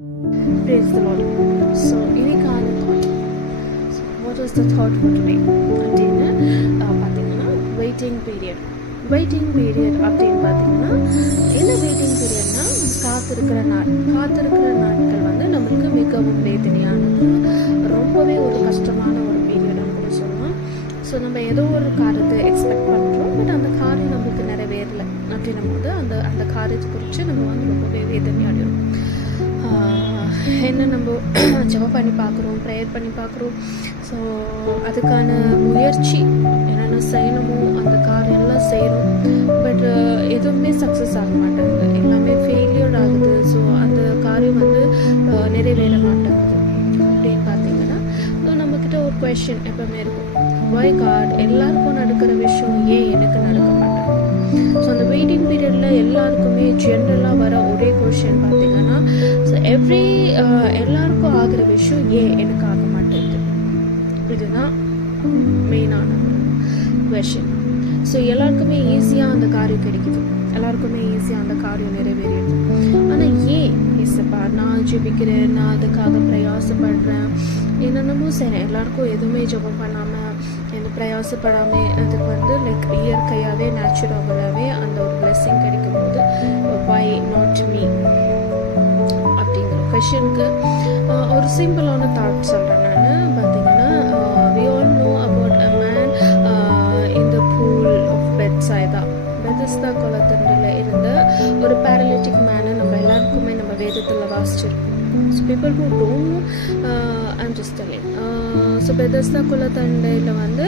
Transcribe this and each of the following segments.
Praise the Lord. So, இன்னைக்கான thought. So, what was the thought for today? அப்படின்னு பார்த்தீங்கன்னா waiting period. Waiting period அப்படின்னு பார்த்தீங்கன்னா என்ன வெயிட்டிங் பீரியட்னா காத்திருக்கிற நாட்கள் வந்து நம்மளுக்கு மிகவும் வேதனையானது, ரொம்பவே ஒரு கஷ்டமான ஒரு பீரியட்னு கூட சொல்லலாம். ஸோ நம்ம ஏதோ ஒரு காரியத்தை எக்ஸ்பெக்ட் பண்ணுறோம், பட் அந்த காரியம் நம்மளுக்கு நிறைவேறலை அப்படின்னும் போது அந்த காரியத்தை குறித்து நம்ம வந்து ரொம்பவே வேதனையாடிடும். என்ன நம்ம ஜெபம் பண்ணி பார்க்குறோம், ப்ரேயர் பண்ணி பார்க்குறோம். ஸோ அதுக்கான முயற்சி என்னென்ன செய்யணுமோ அந்த காரியம் எல்லாம் செய்கிறோம், பட் எதுவுமே சக்ஸஸ் ஆக மாட்டேங்குது, எல்லாமே ஃபெயிலியர் ஆகுது. ஸோ அந்த காரியம் வந்து நிறைவேற மாட்டேங்குது. அப்படின்னு பார்த்தீங்கன்னா நம்மக்கிட்ட ஒரு கொஷின் எப்பவுமே இருக்கும், ஒய் காட் எல்லாருக்கும் நடக்கிற விஷயம் ஏன் எனக்கு நடக்க மாட்டேங்குது? ஸோ அந்த வெயிட்டிங் பீரியடில் எல்லாருக்குமே ஜென்ரலாக வர ஒரே கொஷின் பார்த்தீங்கன்னா, ஸோ எல்லாருக்கும் ஆகிற விஷயம் ஏன் எனக்கு ஆக மாட்டேங்குது? இதுதான் மெயினான கொஷின். ஸோ எல்லாருக்குமே ஈஸியாக அந்த காரியம் கிடைக்குது, எல்லாருக்குமே ஈஸியாக அந்த காரியம் நிறைவேறிடுது. ஆனால் ஏன் இசப்பா நான் ஜெபிக்கிறேன், நான் அதுக்காக பிரயாசப்படுறேன், என்னென்னமோ செய்கிறேன், எல்லாருக்கும் எதுவுமே ஜெபம் பண்ணாமல் எந்த பிரயாசப்படாமல் அதுக்கு வந்து லைக் இயற்கையாகவே நேச்சுரலாகவே அந்த ஒரு பிளெஸ்ஸிங் கிடைக்கும் போது வை நாட் மீ அப்படிங்கிற கொஷனுக்கு ஒரு சிம்பிளான தாட் சொல்கிறேன் நான். பார்த்தீங்கன்னா we all know about a man in the pool of Bethsaida. Bethesda குளத்தண்டில் இருந்த ஒரு பேரலிட்டிக் மேனை நம்ம எல்லாருக்குமே நம்ம வேதத்தில் வாசிச்சிருக்கோம். So people who don't know, I'm just telling. So Bethesda குளத்தண்டையில் வந்து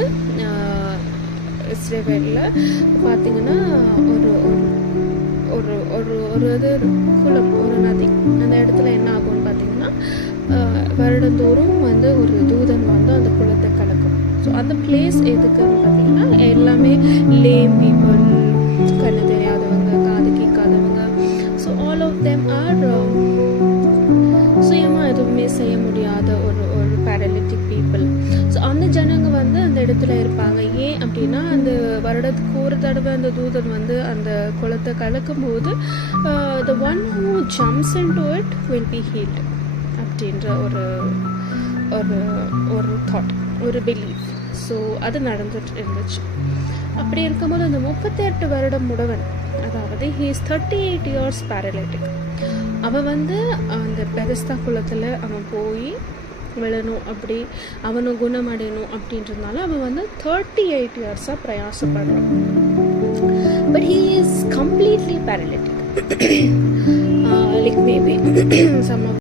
இஸ்ரேவேலில் பார்த்தீங்கன்னா ஒரு ஒரு ஒரு ஒரு இது குளம், ஒரு நதி. அந்த இடத்துல என்ன ஆகும்னு பார்த்தீங்கன்னா வருடந்தோறும் வந்து ஒரு தூதன் வந்து அந்த குளத்தை கலக்கும். ஸோ அந்த பிளேஸ் எதுக்குன்னு பார்த்தீங்கன்னா எல்லாமே லேம் பீப்புள், கண்ணு தெரியாதவங்க, காது கேட்காதவங்க. So all of them are சுயமாக எதுவுமே செய்ய முடியாத ஒரு ஒரு பேரலிட்டிக் பீப்புள். ஸோ அந்த ஜனங்க வந்து அந்த இடத்துல இருப்பாங்க. ஏன் அப்படின்னா அந்த வருடத்துக்கு ஒரு தடவை அந்த தூதன் வந்து அந்த குளத்தை கலக்கும் போது the one who jumps into it will be healed அப்படின்ற ஒரு ஒரு ஒரு தாட், ஒரு பிலீஃப். ஸோ அது நடந்துட்டு இருந்துச்சு. அப்படி இருக்கும்போது அந்த 38 வருடம் முடவன், அதாவது he is 38 years paralytic, அவன் வந்து அந்த பெதஸ்தா குளத்தில் அவன் போய் விழணும், அப்படி அவனை குணமடையணும் அப்படின்றதுனால அவன் வந்து 38 இயர்ஸாக பிரயாசப்படுறான். But he is completely paralytic. Like maybe some of